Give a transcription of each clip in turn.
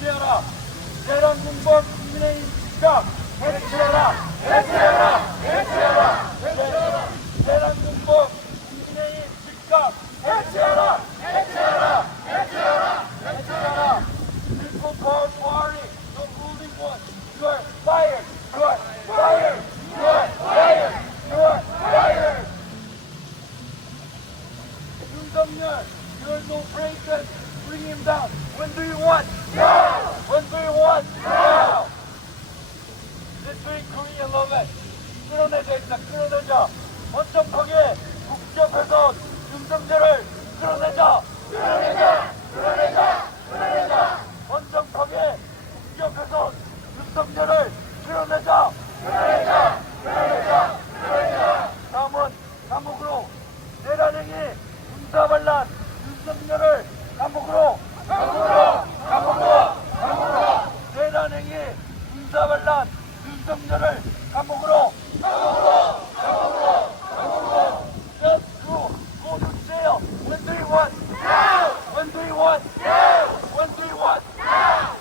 해체하라. 대한민국 국민의힘 즉각 해체하라. 해체하라. 해체하라. 해체하라. 대한민국 국민의힘 즉각 해체하라. 해체하라. 해체하라. 해체하라. People call party the ruling one. You are fired. You are fired. You are fired. You are fired. 윤석열, you're no president. Bring him down. When do you want? Now. When do you want? Now. This week Korea love it. 끌어내자 있다. 끌어내자. 원점하게 국정에서 윤석열을 끌어내자. 끌어내자. 끌어내자. 끌어내자. 원점하게 국정에서 윤석열을 끌어내자. 끌어내자. 끌어내자. 끌어내자. 다음은 감옥으로 내란행위 군사반란 윤석열을 감옥으로 감옥으로 감옥으로 감옥으로 내란행위 군사반란 윤석열을 감옥으로 감옥으로 감옥으로 감옥으로 Just go to jail. When do you want? Now. When do you want? Now. When do you want? Now.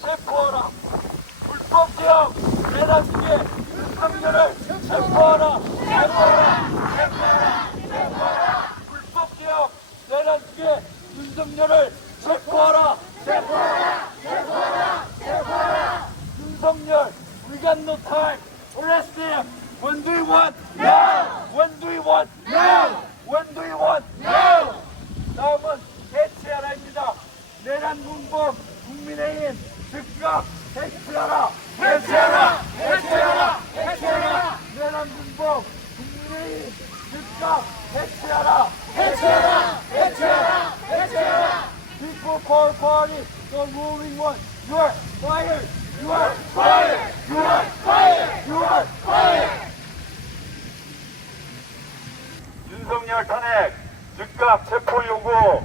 체포하라. 불법 개혁 내란주의 윤석열을 체포하라. 체포하라. 체포하라. 체포하라. 불법 개혁 내란주의 윤석열을 체포하라. 체포하라. 체포하라. 체포하라. 윤석열, we got no time. Arrest him. When do you want? Now. When do you want? Now. When do you want? Now. 다음은 해체하라입니다. 내란 군법 국민의힘 즉각 해체하라. 해체하라. 해체하라. 해체하라. 내란 군법 국민의힘 즉각 해체하라. 해체하라. 해체하라. 해체하라. People call party the ruling one. You are fired. You are fired. You are fired. You are fired. 윤석열 탄핵 즉각 체포 요구.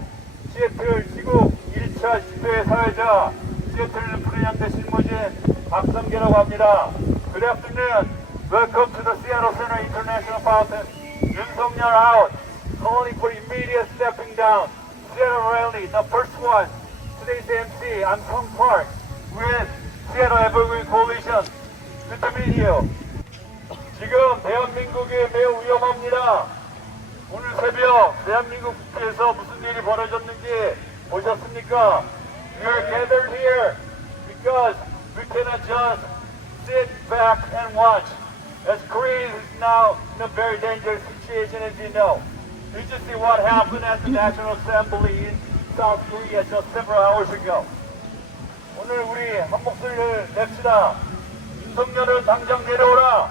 시애틀 지국 1차 집회 사회자 시애틀 프리한테 실무진 박성계라고 합니다. Good afternoon. Welcome to the Seattle Center International Fountain. 윤석열 out. Calling for immediate stepping down. Seattle rally, the first one. Today's MC, I'm Song Park with Seattle Evergreen Coalition. Good to meet you. 지금 대한민국이 매우 위험합니다. 오늘 새벽 대한민국 국회에서 무슨 일이 벌어졌는지 보셨습니까? We are gathered here because we cannot just sit back and watch. As Korea is now in a very dangerous situation, as you know. You just see what happened at the National Assembly in South Korea just several hours ago. 오늘 우리 한 목소리를 냅시다. 윤석열은 당장 내려오라.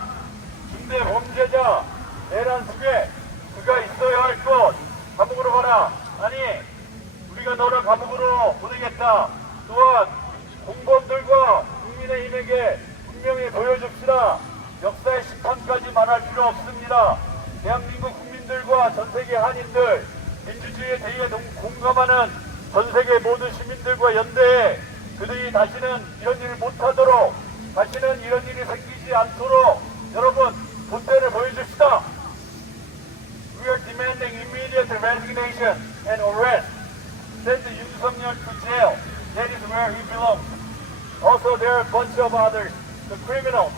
중대 범죄자, 내란 수괴, 그가 있어야 할 것, 감옥으로 가라. 아니, 우리가 너를 감옥으로 보내겠다. 또한 공범들과 국민의힘에게 분명히 보여줍시다. 역사의 심판까지 말할 필요 없습니다. 대한민국 국민들과 전세계 한인들, 민주주의에 대해 공감하는 전세계 모든 시민들과 연대해 그들이 다시는 이런 일을 못하도록, 다시는 이런 일이 생기지 않도록 여러분 본때를 보여줍시다. We are demanding immediate resignation and arrest. Send Yoon Suk-yeol to jail. That is where he belongs. Also, there are a bunch of others, the criminals,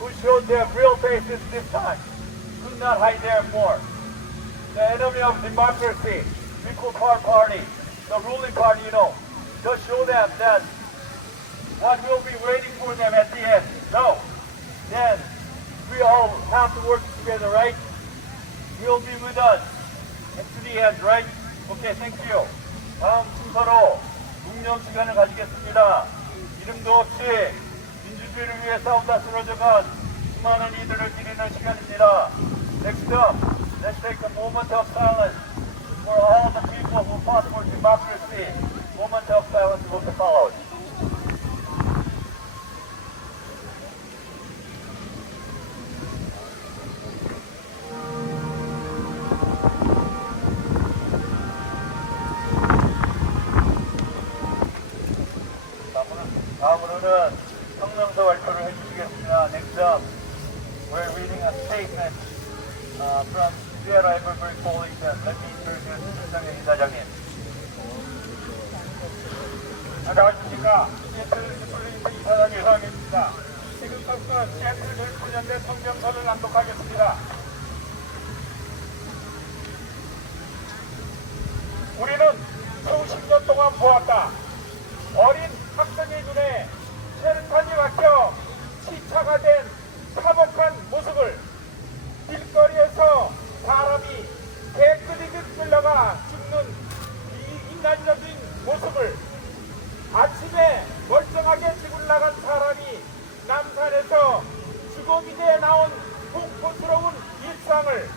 who showed their real faces this time. Do not hide there more. The enemy of democracy, Equal Power Party, the ruling party, you know, just show them that what will be waiting for them at the end. No. Then we all have to work together, right? You'll be with us and to the end, right? Okay, thank you. 다음 순서로 묵념 시간을 가지겠습니다. 이름도 없이 민주주의를 위해 싸우다 쓰러져간 수많은 이들을 기리는 시간입니다. Next up, let's take a moment of silence for all the people who fought for democracy. Moment of silence will be followed. 다음으로는 성명서 발표를 해주시겠습니다. Next up, we're reading a statement from Seattle Evergreen Coalition. Let me introduce 김성현 이사장님. 안녕하십니까. 시애틀 리플레인트 이사장 유상입니다. 지금부터 시애틀 캘리포니아대 성명서를 낭독하겠습니다. 우리는 수십 년 동안 보았다. 어린 학생의 눈에 혈탄이 막혀 시차가 된 사복한 모습을, 길거리에서 사람이 개끄리듯 끌려가 죽는 이 인간적인 모습을, 아침에 멀쩡하게 집을 나간 사람이 남산에서 주거기지에 나온 공포스러운 일상을,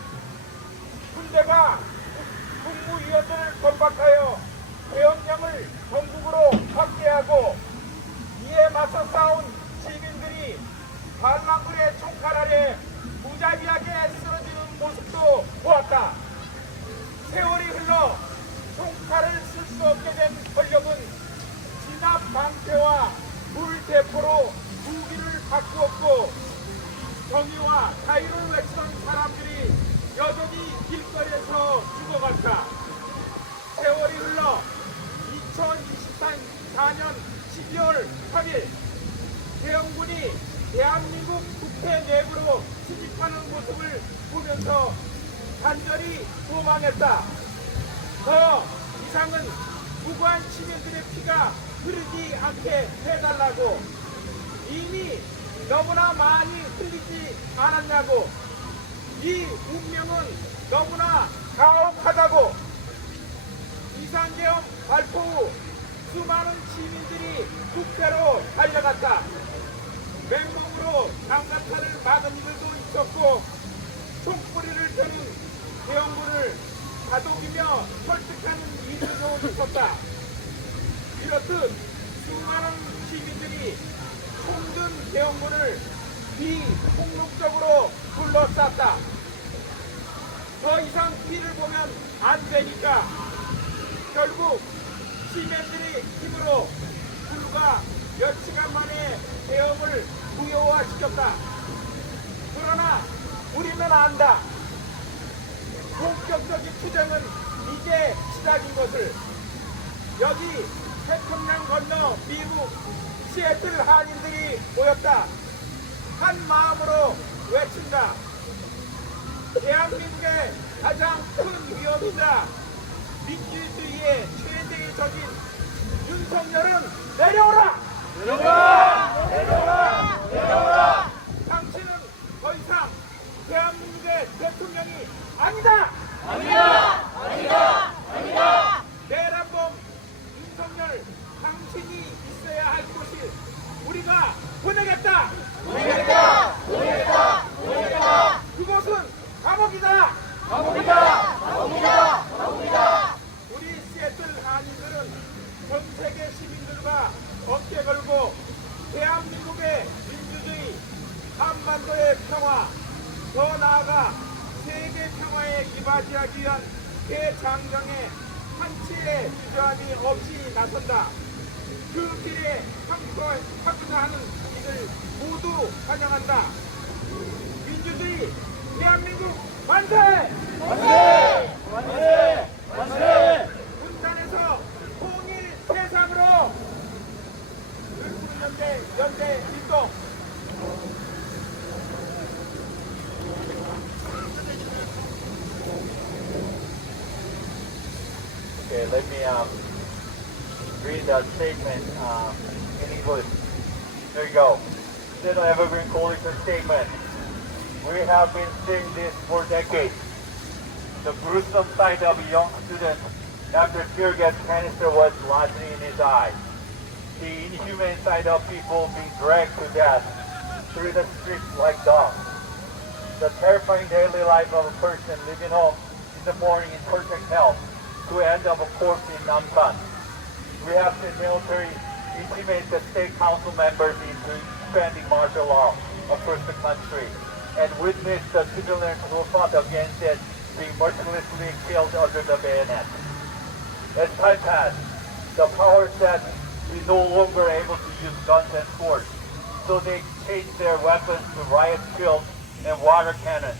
군대가 국무위원들을 건박하여 계엄령을 전국으로 확대하고 이에 맞서 싸운 시민들이 반란군의 총칼 아래 무자비하게 쓰러지는 모습도 보았다. 세월이 흘러 총칼을 쓸 수 없게 된 권력은 진압 방패와 물대포로 무기를 바꾸었고, 정의와 자유를 외치던 사람들이 여전히 길거리에서 죽어갔다. 세월이 흘러 2024년 12월 3일 대영군이 대한민국 국회 내부로 진입하는 모습을 보면서 간절히 소망했다. 더 이상은 무고한 시민들의 피가 흐르지 않게 해달라고, 이미 너무나 많이 흘리지 않았냐고, 이 운명은 너무나 가혹하다고. 비상계엄 발표 후 수많은 시민들이 국회로 달려갔다. 맨몸으로 장갑차를 막은 이들도 있었고, 총뿌리를 펴는 대원군을 다독이며 설득하는 이들도 있었다. 이렇듯 수많은 시민들이 총든 대원군을 비폭력적으로 둘러쌌다. 더 이상 피를 보면 안 되니까 결국 시민들의 힘으로 불과 몇 시간 만에 대응을 무효화시켰다. 그러나 우리는 안다. 본격적인 투쟁은 이제 시작인 것을. 여기 태평양 건너 미국 시애틀 한인들이 모였다. 한 마음으로 외친다. 대한민국의 가장 큰 위협이자 민주주의의 최대의 적인 윤석열은 내려오라! 내려오라! 내려오라! 내려오라! 당신은 더 이상 대한민국의 대통령이 아니다! 아니다! 아니다! 아니다! 내란범 윤석열, 당신이 있어야 할 곳이 우리가 보내겠다! 보내겠다! 보내겠다! 보내겠다! 그곳은 감옥이다! 감옥이다! 감옥이다! 감옥이다! 우리 시애틀 한인들은 전 세계 시민들과 어깨 걸고 대한민국의 민주주의, 한반도의 평화, 더 나아가 세계 평화에 이바지하기 위한 대장정에 한치의 주저함이 없이 나선다. 그 길에 함께하는 이들 모두 환영한다. 민주주의 대한민국 만세! 만세! 만세! 만세! 분단에서 통일 세상으로 연대 일동. Okay, let me read that statement in English. There you go. Seattle Evergreen Coalition statement. We have been seeing this for decades. The gruesome sight of a young student after tear gas canister was lodged in his eye. The inhumane sight of people being dragged to death through the streets like dogs. The terrifying daily life of a person leaving home in the morning in perfect health to end up a corpse in Namsan. We have seen military intimate the state council members into suspending martial law across the country and witnessed the civilians who fought against it being mercilessly killed under the bayonet. As time passed, the powers that be no longer able to use guns and swords, so they changed their weapons to riot shields and water cannons,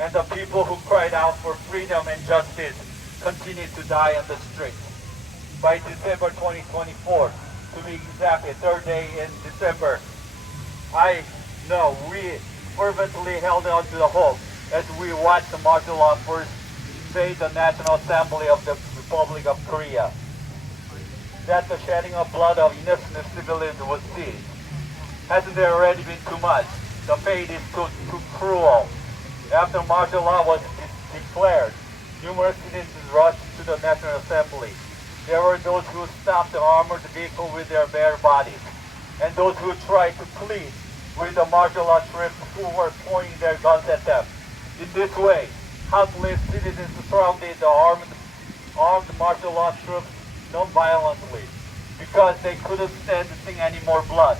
and the people who cried out for freedom and justice continued to die on the streets. By December 2024, to be exactly, third day in December. I know we fervently held on to the hope as we watched the martial law first invade the National Assembly of the Republic of Korea. That the shedding of blood of innocent civilians would cease. Hasn't there already been too much? The fate is too cruel. After martial law was declared, numerous citizens rushed to the National Assembly. There were those who stopped the armored vehicle with their bare bodies, and those who tried to plead with the martial law troops who were pointing their guns at them. In this way, countless citizens surrounded the armed martial law troops non-violently because they couldn't stand to see any more blood.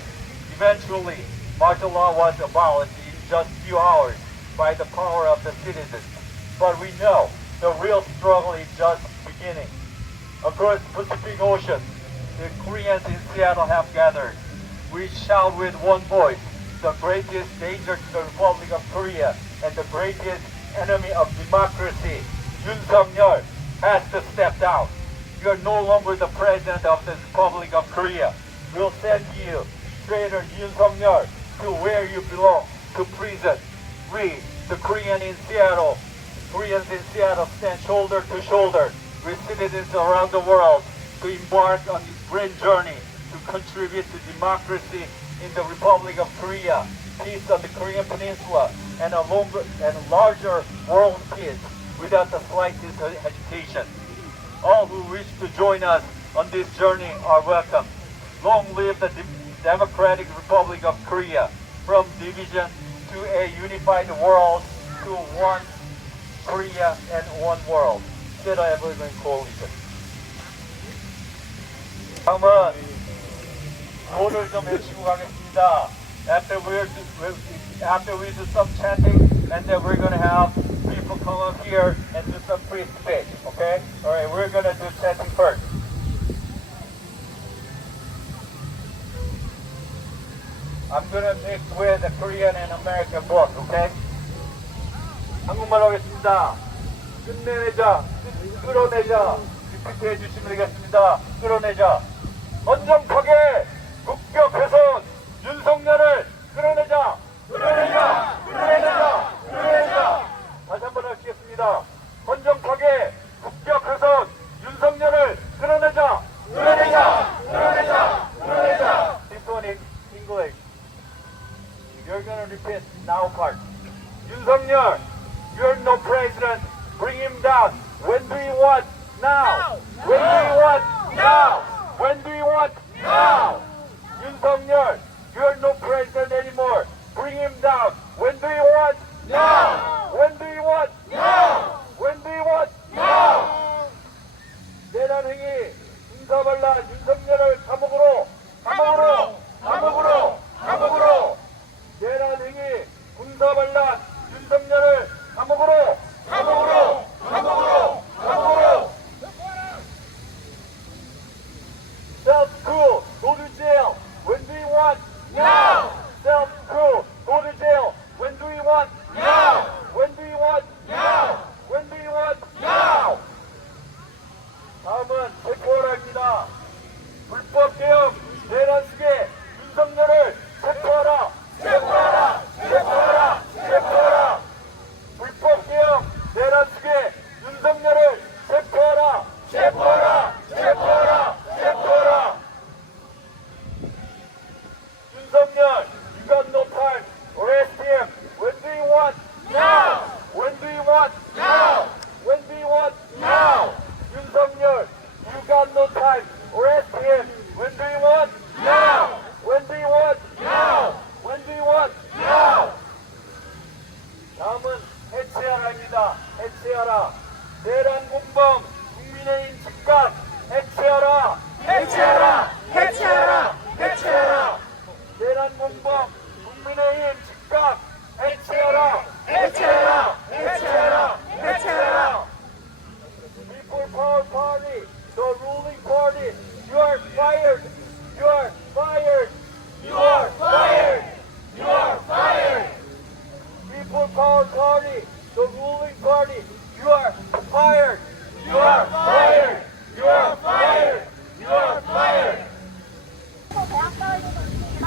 Eventually, martial law was abolished in just a few hours by the power of the citizens. But we know the real struggle is just beginning. Across the Pacific Ocean, the Koreans in Seattle have gathered. We shout with one voice, the greatest danger to the Republic of Korea and the greatest enemy of democracy, Yoon Suk-yeol, has to step down. You are no longer the president of the Republic of Korea. We'll send you, traitor Yoon Suk-yeol, to where you belong, to prison. We, the Koreans in Seattle, stand shoulder to shoulder with citizens around the world to embark on this great journey to contribute to democracy in the Republic of Korea, peace on the Korean Peninsula, and a larger world peace without the slightest hesitation. All who wish to join us on this journey are welcome. Long live the Democratic Republic of Korea, from division to a unified world, to one Korea and one world. State Evergreen Coalition. 다음은 노를 좀 외치고 가겠습니다. After we do some chanting, and then we're gonna have people come up here and do some free speech. Okay? All right. We're gonna do chanting first. I'm gonna mix with the Korean and American both. Okay? 한국말로 하겠습니다. 끝내내자, 끌어내자. 리피트 해주시면 되겠습니다. 끌어내자. 헌정파괴 국격 훼손 윤석열을 끌어내자. 끌어내자. 끌어내자. 끌어내자. 다시 한번 하시겠습니다. 헌정파괴 국격 훼손 윤석열을 끌어내자. 끌어내자. 끌어내자. 끌어내자. This one in English. You're gonna repeat now part. 윤석열, you're no president. Bring him down. When do you want? Now. When do you want? Now. When do you want? Now. 윤석열, you're no president anymore. Bring him down. When do you want? Now. When do you want? Now. When do you want? Now. 내란행위, 군사반란 윤석열을 감옥으로, 감옥으로, 감옥으로, 감옥으로. 내란행위, 군사반란 윤석열을 감옥으로, 감옥으로, 감옥으로, 감옥으로. Self-coup, go to jail. When do you want? Now. Self-coup, go to jail. When do you want? Now. When do you want? Now. When do you want? Now. 다음은 체포하라입니다. 불법 개혁, 내란 수계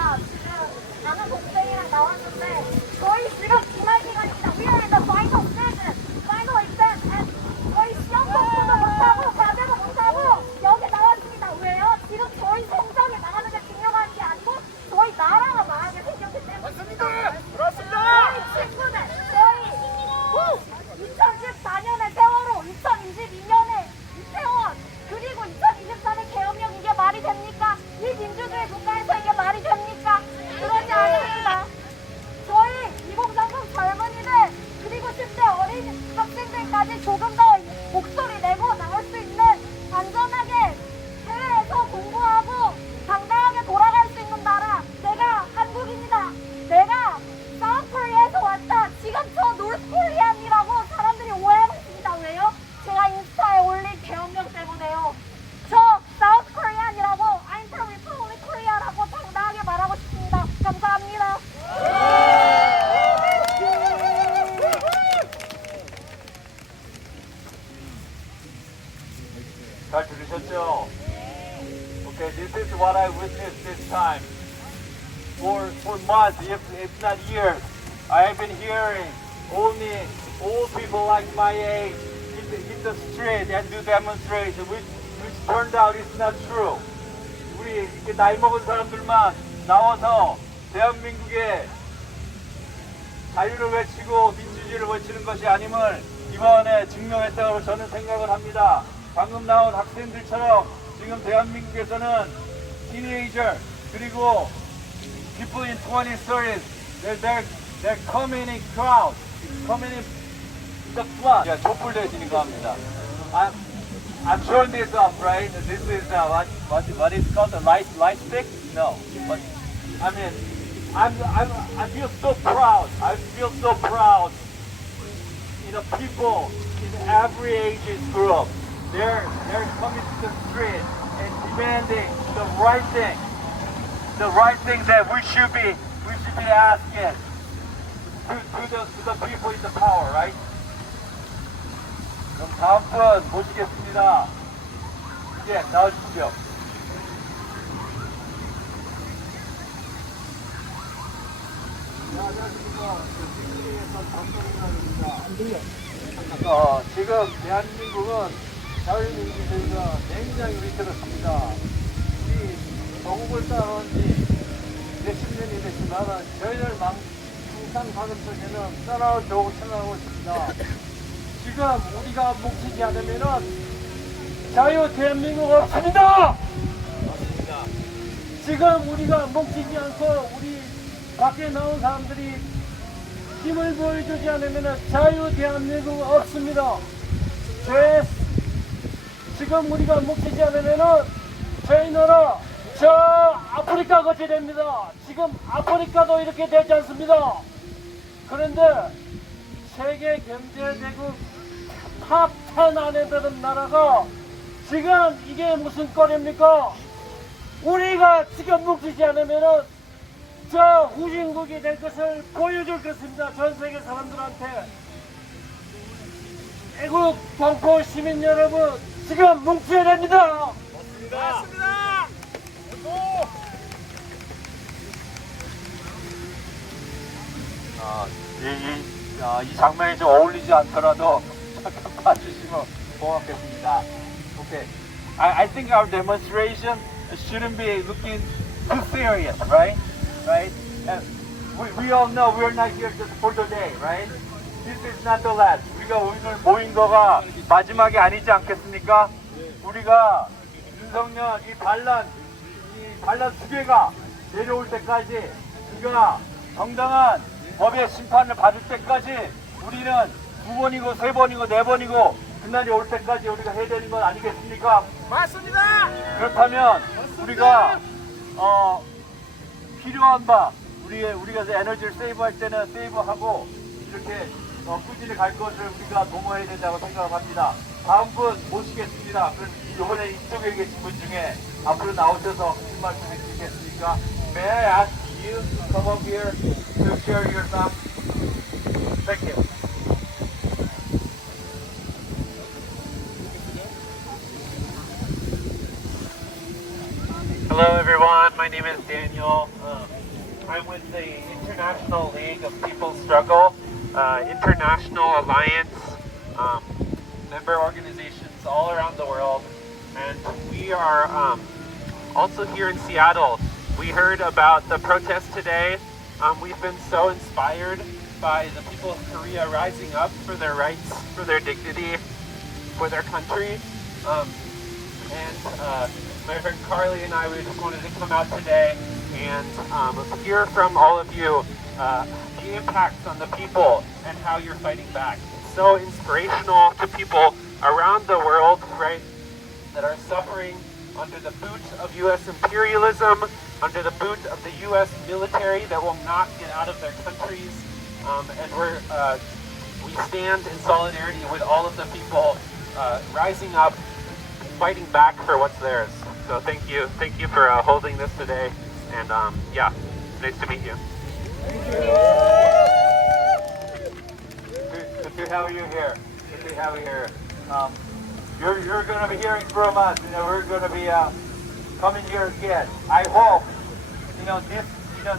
제가 지금 아는 동생이랑 나왔는데 저희 지금 기말 기간입니다. We are in the final season, final exam, and 저희 시험 공부도 못하고 과제도 못하고 여기 나왔습니다. 왜요? 지금 저희 성적이 나가는 게 중요한 게 아니고 저희 나라가 망하게 생겼기 때문에. 맞습니다. 그렇습니다. 저희 친구들, 저희 2014년에 세월호, 2022년에 이태원, 그리고 2024년 계엄령 이게 말이 됩니까? 이 민주주의 국가에서 이게 말이 됩니까? 그러지 않습니다. 저희 2030 젊은이들 그리고 10대 어린 학생들까지 조금 더 목소리 내고 나올 수 있는 안전하게 해외에서 공부하고 당당하게 돌아갈 수 있는 나라, 내가 한국인이다, 내가 사우스코리아에서 왔다, 지금 저 노스코리안이라고 사람들이 오해하고 있습니다. 왜요? 제가 인스타에 올린 계엄령 때문에요. 저 사우스코리안이라고 I'm from Republic Korea라고 당당하게 말하고 싶습니다. 감사합니다. 잘 들으셨죠? Okay, this is what I witnessed this time. For months, if not years, I have been hearing only old people like my age hit the street and do demonstration, which turned out is not true. 우리 이렇게 나이 먹은 사람들만 나와서 대한민국의 자유를 외치고 민주주의를 외치는 것이 아님을 이번에 증명했다고 저는 생각을 합니다. 방금 나온 학생들처럼 지금 대한민국에서는 teenager 그리고 people in 20s, 30s, they're coming in crowd, coming in the flood. Yeah, 촛불 대신인가 합니다. I'm showing this up, right? This is what is called a light stick? No, but I mean, I feel so proud. I feel so proud. You know, people in every age group, they're coming to the street and demanding the right thing that we should be asking to the people in the power, right? 그럼 다음 분 모시겠습니다. 이제 나와주십시오. 지금 대한민국은 자유민주주의가 굉장히 위태롭습니다. 우리 조국을 따라온 지 몇십 년이 됐지만 저희들 항상 가슴 속에는 따라올 조국을 생각하고 있습니다. 지금 우리가 뭉치지 않으면은 자유 대한민국 없습니다. 지금 우리가 뭉치지 않고 우리 밖에 나온 사람들이 힘을 보여주지 않으면 자유 대한민국 없습니다. 지금 우리가 뭉치지 않으면 저희 나라 저 아프리카 같이 됩니다. 지금 아프리카도 이렇게 되지 않습니다. 그런데 세계 경제대국 탑10 안에 드는 나라가 지금 이게 무슨 꼴입니까? 우리가 지금 뭉치지 않으면 저 후진국이 될 것을 보여줄 것입니다. 전 세계 사람들한테. 애국 동포 시민 여러분, 지금 뭉쳐야 됩니다. 맞습니다. 이 장면이 좀 어울리지 않더라도 잠깐 봐주시면 고맙겠습니다. Okay. I think our demonstration shouldn't be looking too serious, right? Right? And we all know we're not here just for the day, right? This is not the last. 우리가 오늘 모인 거가 마지막이 아니지 않겠습니까? 우리가 윤석열 이 반란 수괴가 내려올 때까지 우리가 정당한 법의 심판을 받을 때까지 우리는 2번이고 3번이고 4번이고 그날이 올 때까지 우리가 해야 되는 건 아니겠습니까? 맞습니다. 그렇다면 우리가 필요한 바 우리가 에너지를 세이브할 때는 세이브하고 이렇게 꾸준히 갈 것을 우리가 도모해야 된다고 생각을 합니다. 다음 분 모시겠습니다. 이번에 이쪽에 계신 분 중에 앞으로 나오셔서 무슨 말씀 해주시겠습니까? May I ask you to come up here to share your thoughts? Thank you. Hello everyone, my name is Daniel. I'm with the International League of People's Struggle, International Alliance, member organizations all around the world. And we are also here in Seattle. We heard about the protest today. We've been so inspired by the people of Korea rising up for their rights, for their dignity, for their country. My friend Carly and I, we just wanted to come out today and hear from all of you the impacts on the people and how you're fighting back. It's so inspirational to people around the world, right, that are suffering under the boot of U.S. imperialism, under the boot of the U.S. military that will not get out of their countries. And we stand in solidarity with all of the people rising up, fighting back for what's theirs. So thank you for holding this today, and yeah, nice to meet you. Good to have you here. Good to have you here. You're going to be hearing from us. We're going to be coming here again. I hope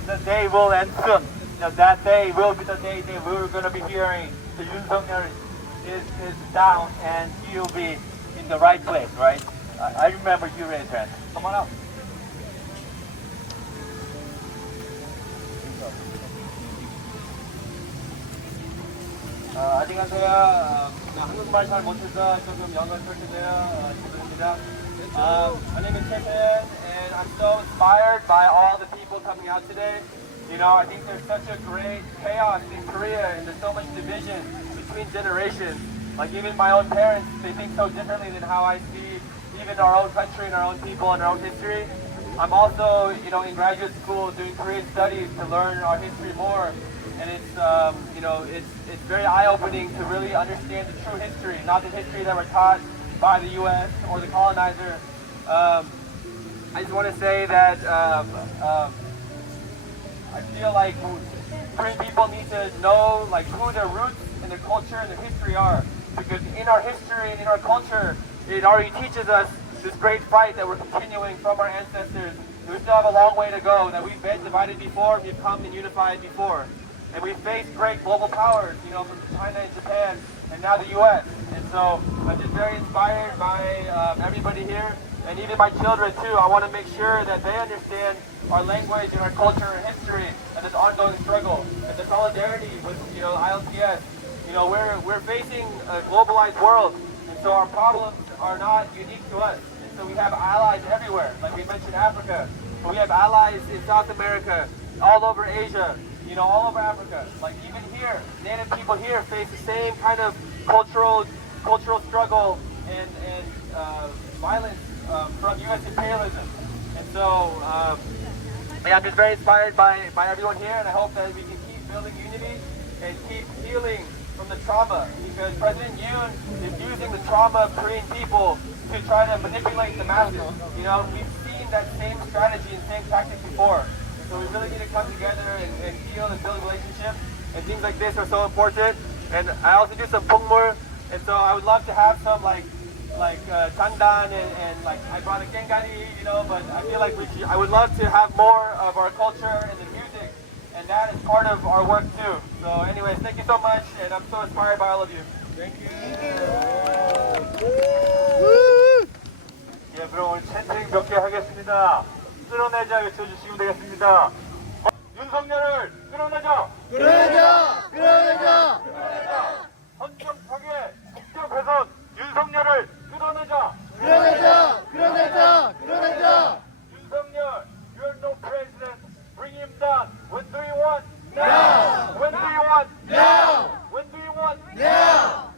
the day will end soon. That day will be the day that we're going to be hearing the Yoon Suk-yeol is down and he'll be in the right place, right? I remember you raised hand. Come on up. 안녕하세요. 한국말 잘 못해서 조금 영어 설명해요. 죄송합니다. My name is Tiffin, and I'm so inspired by all the people coming out today. I think there's such a great chaos in Korea, and there's so much division between generations. Like even my own parents, they think so differently than how I see even our own country and our own people and our own history. I'm also, in graduate school doing Korean studies to learn our history more. And it's very eye-opening to really understand the true history, not the history that we're taught by the U.S. or the colonizer. I just want to say that I feel like Korean people need to know who their roots and their culture and their history are, because in our history and in our culture, it already teaches us this great fight that we're continuing from our ancestors. We still have a long way to go. That we've been divided before, and we've come and unified before. And we face great global powers, from China and Japan, and now the U.S. And so I'm just very inspired by everybody here, and even my children too. I want to make sure that they understand our language and our culture and history, and this ongoing struggle, and the solidarity with ILCS. We're facing a globalized world, and so our problems are not unique to us. And so we have allies everywhere, like we mentioned Africa, but we have allies in South America, all over Asia. All over Africa. Like even here, Native people here face the same kind of cultural struggle and violence from U.S. imperialism. And so, I'm just very inspired by everyone here, and I hope that we can keep building unity and keep healing from the trauma, because President Yoon is using the trauma of Korean people to try to manipulate the masses. We've seen that same strategy and same tactic before. So we really need to come together and heal and build relationships. And things like this are so important. And I also do some pungmul. And so I would love to have some like Changdan and I brought a Gengari, but I feel like I would love to have more of our culture and the music. And that is part of our work too. So anyways, thank you so much. And I'm so inspired by all of you. Thank you. 예, 그럼 오늘 챈팅 몇 개 하겠습니다. 끌어내자 외쳐주시면 되겠습니다. 윤석열을 끌어내자! 끌어내자! 끌어내자! 헌정파괴 국정훼손 윤석열을 끌어내자! 끌어내자! 끌어내자! 끌어내자! 윤석열, you're no president. Bring him down. When do you want? Now! When do you want? Now! When do you want? Now!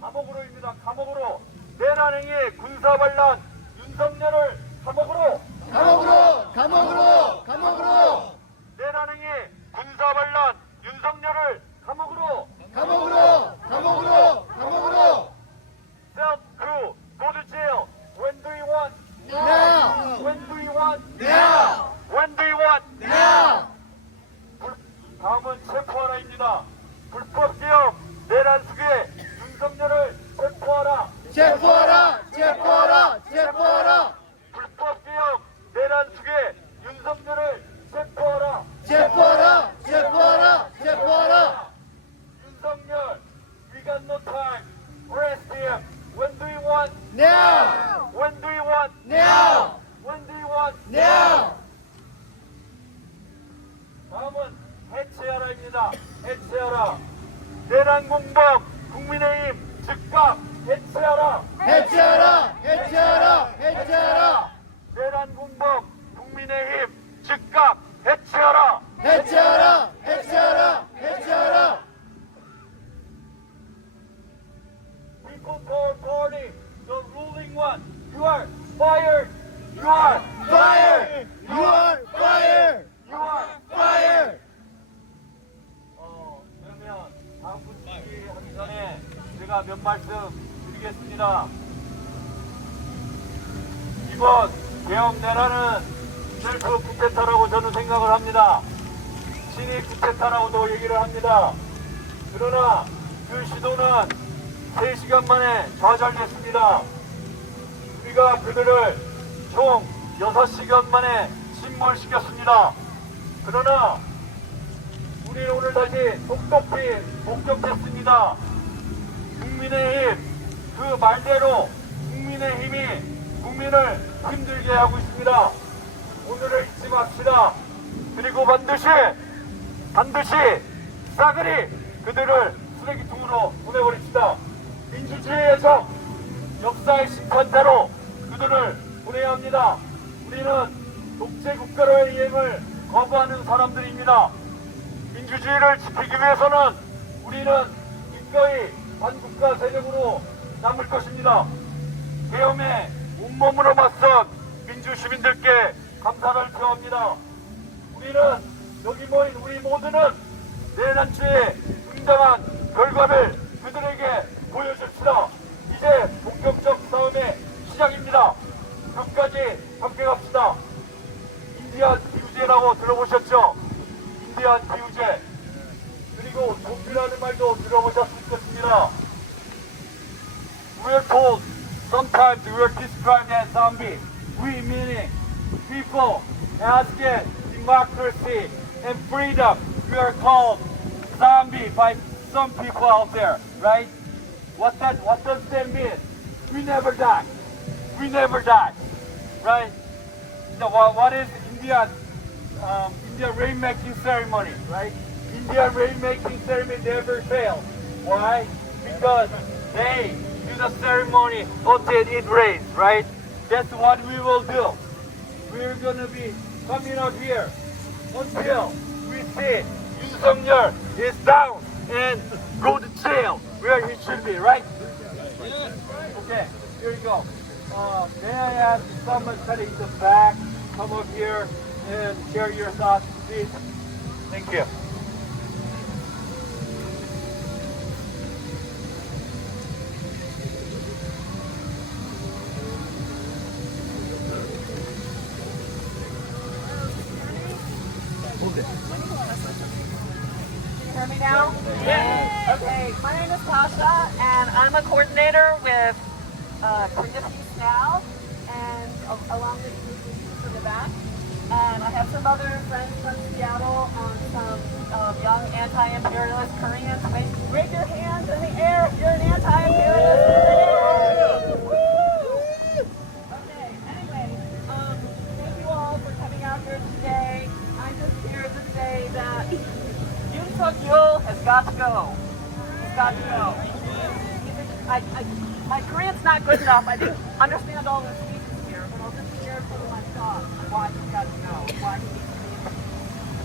감옥으로입니다. 감옥으로. 내란행위 군사반란 윤석열을 감옥으로. 감옥으로! 감옥으로! 감옥으로! 내란행위 군사반란 윤석열을 감옥으로. 감옥으로! 감옥으로! 감옥으로! Self crew, go to jail. When do you want? Now! When do you want? Now! When do you want? Now! 다음은 체포하라입니다. 불법 기업 내란 수괴 윤석열을 체포하라. 체포하라! 체포하라! 체포하라! 불법 기업 내란 수괴 윤석열을 체포하라. 공범은 해체하라입니다. 해체하라. 내란 공범 국민의힘 즉각 해체하라. 해체하라! 해체하라! 해체하라! 내란 공범 국민의힘 즉각 해체하라. 해체하라! 해체하라! 해체하라! People Power Party, the ruling one, you are fired. You are Fire! You are fire! You are Fire! 그러면 다음 분기 하기 전에 제가 몇 말씀 드리겠습니다. 이번 계엄 내란은 셀프 쿠데타라고 저는 생각을 합니다. 신이 쿠데타라고도 얘기를 합니다. 그러나 그 시도는 3시간 만에 좌절됐습니다. 우리가 그들을 총 6시간 만에 침몰시켰습니다. 그러나 우리는 오늘 다시 똑똑히 목격했습니다. 국민의힘, 그 말대로 국민의힘이 국민을 힘들게 하고 있습니다. 오늘을 잊지 맙시다. 그리고 반드시 싸그리 그들을 쓰레기통으로 보내버립시다. 민주주의의 적, 역사의 심판대로 그들을 보내야 합니다. 우리는 독재 국가로의 이행을 거부하는 사람들입니다. 민주주의를 지키기 위해서는 우리는 기꺼이 반국가 세력으로 남을 것입니다. 계엄에 온몸으로 맞선 민주시민들께 감사를 표합니다. 우리는 여기 모인 우리 모두는 내란죄의 응당한 결과를 그들에게 보여줍시다. 이제 본격적 싸움의 시작입니다. 끝까지 함께 갑시다. 인디안 비우제라고 들어보셨죠? 인디안 비우제. 그리고 좀비라는 말도 들어보셨을 것입니다. We are told sometimes we are described as zombies. We meaning people asking democracy and freedom. We are called zombie by some people out there, right? What does that mean? We never die. We never die, right? So what is Indian rainmaking ceremony, right? Indian rainmaking ceremony never fails. Why? Because they do the ceremony until it rains, right? That's what we will do. We're gonna be coming out here until we see Yoon Suk-yeol is down and go to jail where he should be, right? Okay, here we go. May I ask someone sitting in the back, come up here and share your thoughts, please? Thank you. Can you hear me now? Yeah. Okay, my name is Tasha, and I'm a coordinator with Korea Peace Now, and along with you in the back. And I have some other friends from Seattle, some young anti-imperialist Koreans. Wave your hands in the air if you're an anti-imperialist. Okay, anyway, thank you all for coming out here today. I'm just here to say that Yoon Suk-yeol has got to go. He's got to go. My Korean's not good enough. I didn't understand all the speeches here, but I'll just share some of my thoughts on why he's got to go,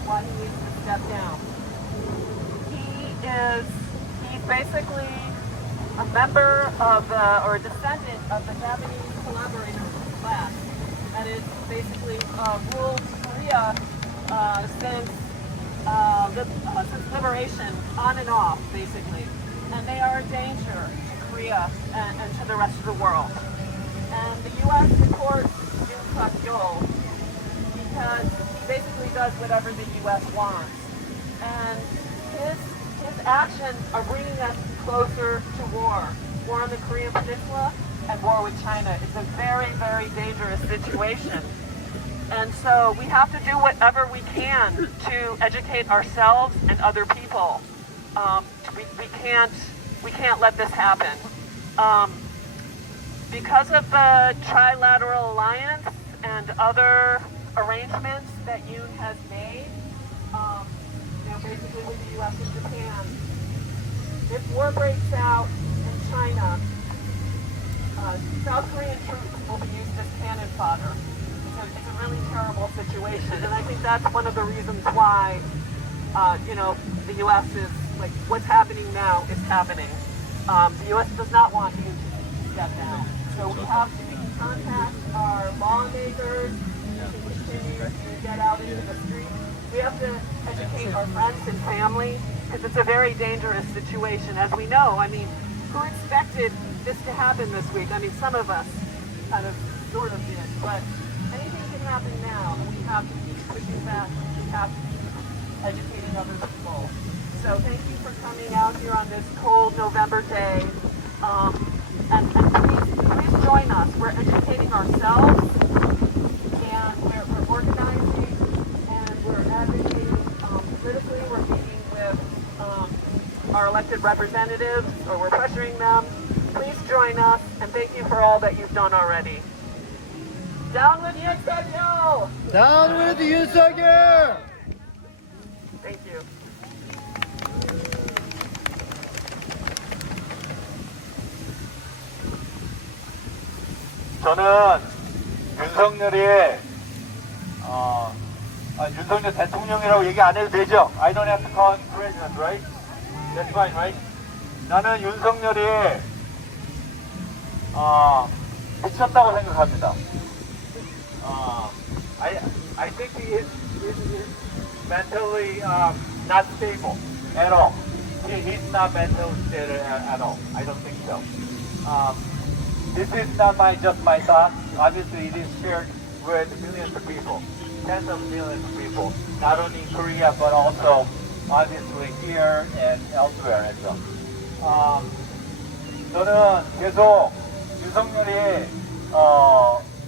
why he needs to step down. He's basically a member of or a descendant of the Japanese collaborator class, and it's basically ruled Korea since liberation, on and off, basically. And they are a danger to Korea and to the rest of the world. And the U.S. supports Yoon Suk-yeol because he basically does whatever the U.S. wants. And his actions are bringing us closer to war on the Korean Peninsula and war with China. It's a very, very dangerous situation. And so we have to do whatever we can to educate ourselves and other people. We can't let this happen. Because of the Trilateral Alliance and other arrangements that Yoon has made, basically with the U.S. and Japan. If war breaks out in China, South Korean troops will be used as cannon fodder. It's a really terrible situation, and I think that's one of the reasons why, the U.S. is like, what's happening now is happening. The U.S. does not want you to step down, so we have to contact our lawmakers to continue to get out into the streets. We have to educate our friends and family, because it's a very dangerous situation, as we know. I mean, who expected this to happen this week? I mean, some of us kind of sort of did, but anything can happen now, and we have to keep pushing back. We have to keep educating other people. So thank you for coming out here on this cold November day. And please join us. We're educating ourselves, and we're organizing, and we're advocating politically. We're meeting with our elected representatives, or we're pressuring them. Please join us, and thank you for all that you've done already. Down with Yoon Down with Yoon Thank you. 저는 윤석열이 윤석열 대통령이라고 얘기 안 해도 되죠? I don't have to call him president, right? That's fine, right? 나는 윤석열이 미쳤다고 생각합니다. I think he is mentally not stable at all. He's not mentally stable at all. I don't think so. This is not just my thought. Obviously, it is shared with millions of people, tens of millions of people, not only in Korea but also obviously here and elsewhere as well. 저는 계속 윤석열이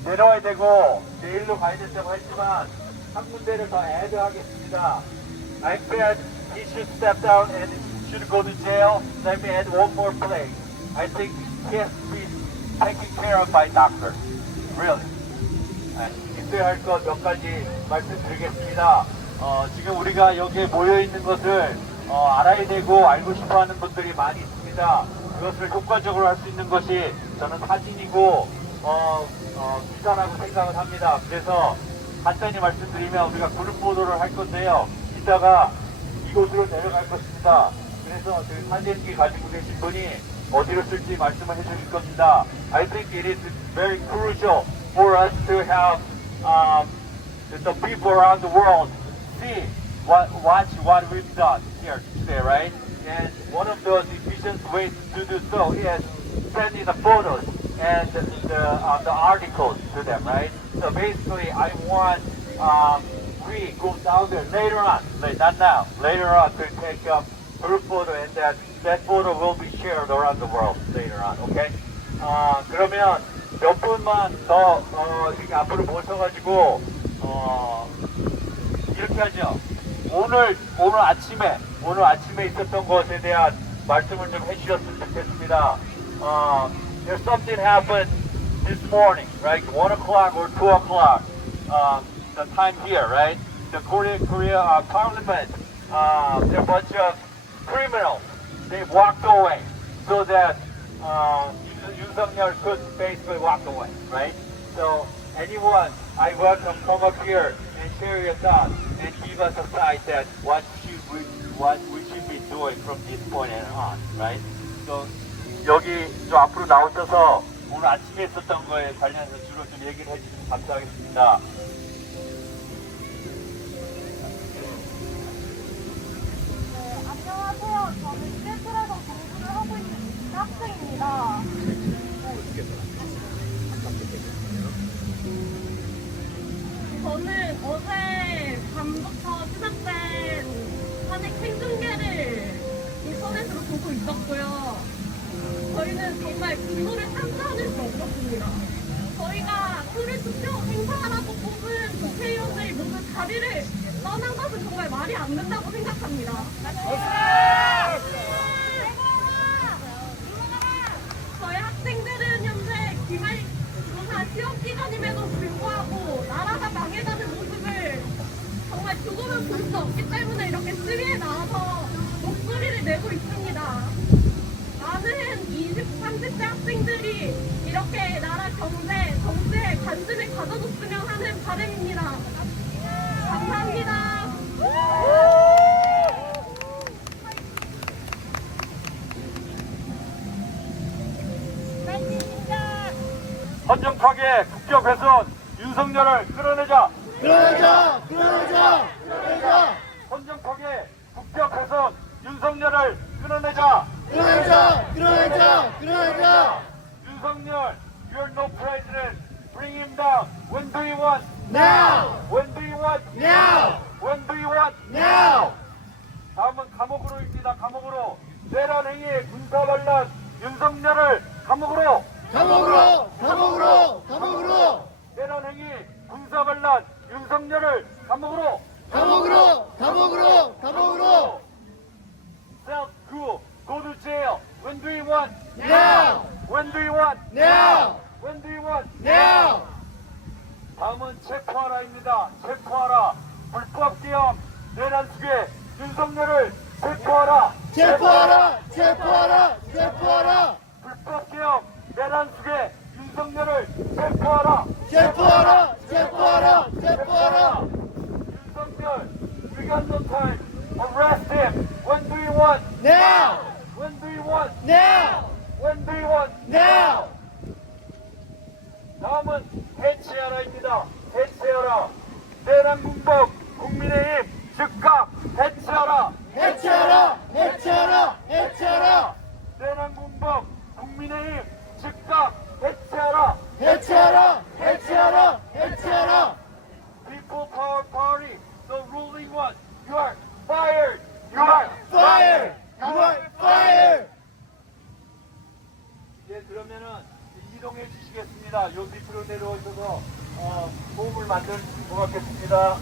내려와야 되고 내일로 가야 된다고 했지만 한 군데를 더 애드하겠습니다. I said he should step down and should go to jail. Let me add one more place. I think he has to be taken care of by doctors. Really. 있어야 할 것 몇 가지 말씀드리겠습니다. 지금 우리가 여기에 모여 있는 것을 알아야 되고 알고 싶어하는 분들이 많이 있습니다. 그것을 효과적으로 할 수 있는 것이 저는 사진이고 기사라고 생각을 합니다. 그래서 간단히 말씀드리면 우리가 그룹 보도를 할 건데요. 이따가 이곳으로 내려갈 것입니다. 그래서 그 사진기 가지고 계신 분이 어디로 쓸지 말씀을 해주실 겁니다. I think it is very crucial for us to have the people around the world see watch what we've done here today, right? And one of those efficient ways to do so is sending the photos and the articles to them, right? So basically, I want we go down there later on, not now, later on to take a group photo, and that photo will be shared around the world later on, okay? 그러면 몇 분만 더 이렇게 앞으로 모셔가지고 이렇게 하죠. 오늘 아침에 있었던 것에 대한 말씀을 좀 해주셨으면 좋겠습니다. There's something happened this morning, right? 1 o'clock or 2 o'clock, the time here, right? The Korea Parliament, there are a bunch of criminals. They walked away so that Yoon Suk-yeol could basically walk away, right? So anyone, I welcome, come up here and share your thoughts and give us a side that what we should be doing from this point on, right? So 여기 좀 앞으로 나오셔서 오늘 아침에 있었던 거에 관련해서 주로 좀 얘기를 해주시면 감사하겠습니다. 안녕하세요. 저는 시애틀에서 공부를 하고 있는 학생입니다. 저는 어제 밤부터 시작된 탄핵 생중계를 인터넷으로 보고 있었고요. 저희는 정말 분노를 상상할 수 없었습니다. 저희가 표를 투표 행사하라고 뽑은 국회의원들이 모두 자리를 떠난 것은 정말 말이 안 된다고 생각합니다. 저희 학생들은 현재 기말고사 시험 기간임에도 불구하고 나라가 망해가는 모습을 정말 그거를 볼 수 없기 때문에 이렇게 시위에 나와서 목소리를 내고 있습니다. 많은 20, 30대 학생들이 이렇게 나라 정치에 관심을 가져줬으면 하는 바람입니다. 감사합니다. 헌정파괴 국격 훼손 윤석열을 끌어내자. 끌어내자! 끌어내자! 끌어내자! 헌정파괴 국격 훼손 윤석열을 끌어내자. 끌어내자! 끌어내자! 끌어내자! 윤석열, you're no president. Bring him down. When do you want? Now! When do you want? Now! When do you want? Now! 다음은 감옥으로입니다. 감옥으로. 내란 행위 군사반란 윤석열을 감옥으로. 감옥으로! 감옥으로! 감옥으로! 내란 행위 군사반란 윤석열을 감옥으로. 감옥으로! 감옥으로! 감옥으로! Self coup. Go to jail. When do you want? Now! When do you want? Now! When do you want? Now! 다음은 체포하라입니다. 체포하라. 불법 계엄 내란 수괴 윤석열을 체포하라. 체포하라! 체포하라! 체포하라! 불법 계엄 내란 수괴 윤석열을 체포하라. 체포하라! 체포하라! 체포하라! 윤석열, we got no time. Arrest him. When do you want? Now! When do you want? Now! When do you want? Now! 다음은 해체하라입니다. 해체하라. 내란 군복 국민의힘 즉각 해체하라. 해체하라! 해체하라! 해체하라! 내란 군복 국민의힘 즉각 해체하라. 해체하라! 해체하라! 해체하라! People Power Party, the ruling one. You are fired. You are Fire! You are fire! 예, 그러면은 이동해 주시겠습니다. 요 밑으로 내려오셔서 호흡을 만들 것 같겠습니다.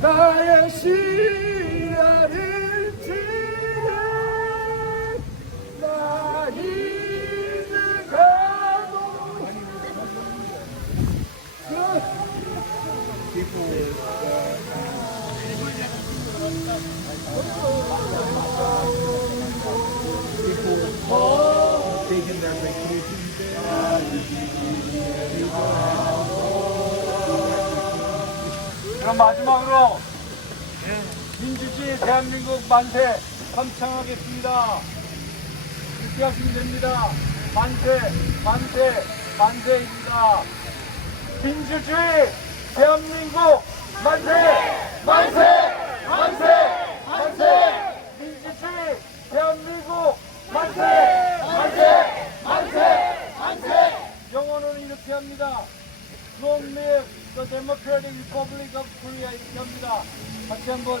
나의 시야를 지내 나 이제 가도 그럼 마지막으로 민주주의 대한민국 만세 함청하겠습니다. 이렇게 하시면 됩니다. 만세, 만세, 만세입니다. 민주주의 대한민국 만세, 만세, 만세, 만세. 민주주의 대한민국 만세, 만세, 만세, 만세. 영어는 이렇게 합니다. Don't live the Democratic Republic of Korea 얘기합니다. 같이 한번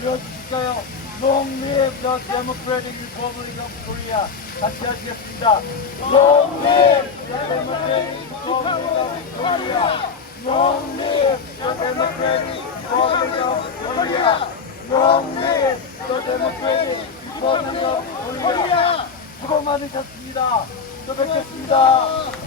들어주실까요? Long live the Democratic Republic of Korea. 같이 하시겠습니다. Long live the Democratic Republic of Korea. Long live the Democratic Republic of Korea. Long live the Democratic Republic of Korea. 수고 많으셨습니다. 또 뵙겠습니다.